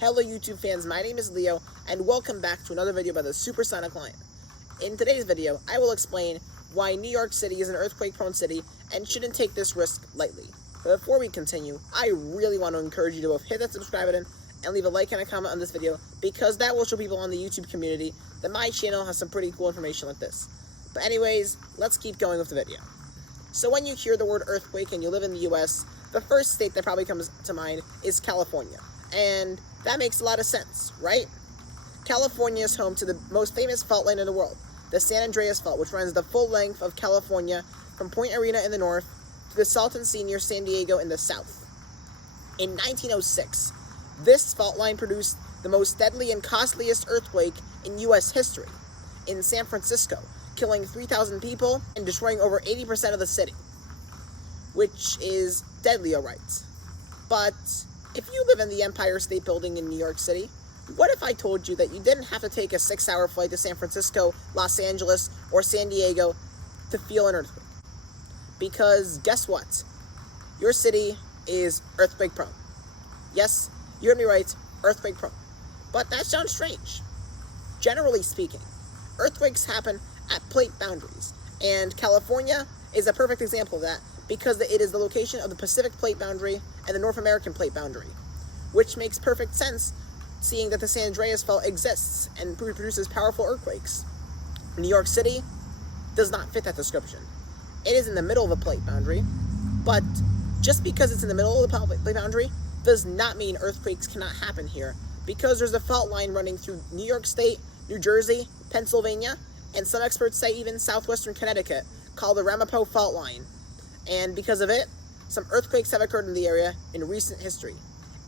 Hello YouTube fans, my name is Leo, and welcome back to another video by the Supersonic Lion. In today's video, I will explain why New York City is an earthquake-prone city and shouldn't take this risk lightly. But before we continue, I really want to encourage you to both hit that subscribe button and leave a like and a comment on this video, because that will show people on the YouTube community that my channel has some pretty cool information like this. But anyways, let's keep going with the video. So when you hear the word earthquake and you live in the US, the first state that probably comes to mind is California. And that makes a lot of sense, right? California is home to the most famous fault line in the world, the San Andreas Fault, which runs the full length of California from Point Arena in the north to the Salton Sea near San Diego in the south. In 1906, this fault line produced the most deadly and costliest earthquake in US history in San Francisco, killing 3,000 people and destroying over 80% of the city, which is deadly, alright. But if you live in the Empire State Building in New York City, what if I told you that you didn't have to take a 6-hour flight to San Francisco, Los Angeles, or San Diego to feel an earthquake? Because guess what? Your city is earthquake prone. Yes, you heard me right, earthquake prone. But that sounds strange. Generally speaking, earthquakes happen at plate boundaries, and California is a perfect example of that, because it is the location of the Pacific Plate Boundary and the North American Plate Boundary, which makes perfect sense seeing that the San Andreas Fault exists and produces powerful earthquakes. New York City does not fit that description. It is in the middle of a plate boundary, but just because it's in the middle of the plate boundary does not mean earthquakes cannot happen here, because there's a fault line running through New York State, New Jersey, Pennsylvania, and some experts say even southwestern Connecticut, called the Ramapo Fault Line. And because of it, some earthquakes have occurred in the area in recent history.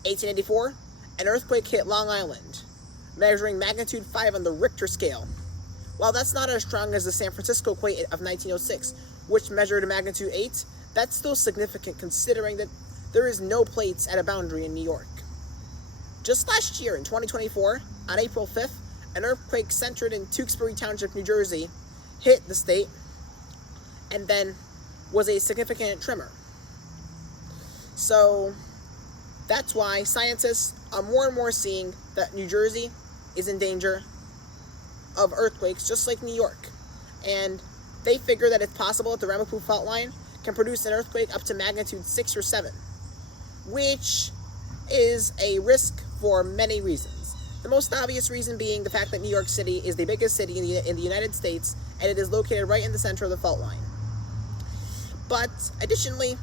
1884, an earthquake hit Long Island, measuring magnitude 5 on the Richter scale. While that's not as strong as the San Francisco quake of 1906, which measured a magnitude 8, that's still significant considering that there is no plates at a boundary in New York. Just last year, in 2024, on April 5th, an earthquake centered in Tewksbury Township, New Jersey, hit the state, and then was a significant tremor. So that's why scientists are more and more seeing that New Jersey is in danger of earthquakes, just like New York. And they figure that it's possible that the Ramapo Fault Line can produce an earthquake up to magnitude 6 or 7, which is a risk for many reasons. The most obvious reason being the fact that New York City is the biggest city in the United States, and it is located right in the center of the fault line. But additionally,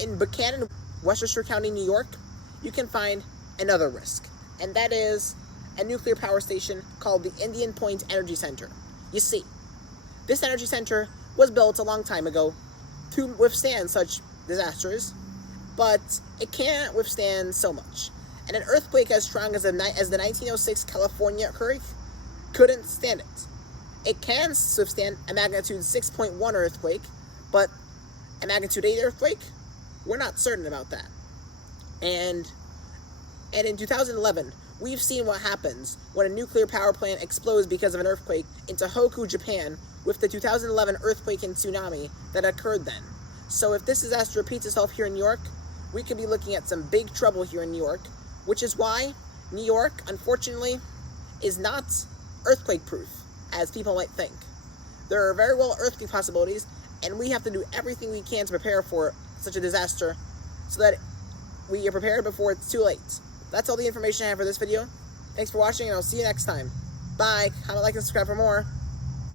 in Buchanan, Westchester County, New York, you can find another risk, and that is a nuclear power station called the Indian Point Energy Center. You see, this energy center was built a long time ago to withstand such disasters, but it can't withstand so much. And an earthquake as strong as the 1906 California earthquake couldn't stand it. It can withstand a magnitude 6.1 earthquake, but a magnitude 8 earthquake, we're not certain about that. And in 2011, we've seen what happens when a nuclear power plant explodes because of an earthquake in Tohoku, Japan, with the 2011 earthquake and tsunami that occurred then. So if this disaster repeats itself here in New York, we could be looking at some big trouble here in New York, which is why New York, unfortunately, is not earthquake-proof, as people might think. There are very well earthquake possibilities, and we have to do everything we can to prepare for such a disaster so that we are prepared before it's too late. That's all the information I have for this video. Thanks for watching, and I'll see you next time. Bye. Comment, like, and subscribe for more.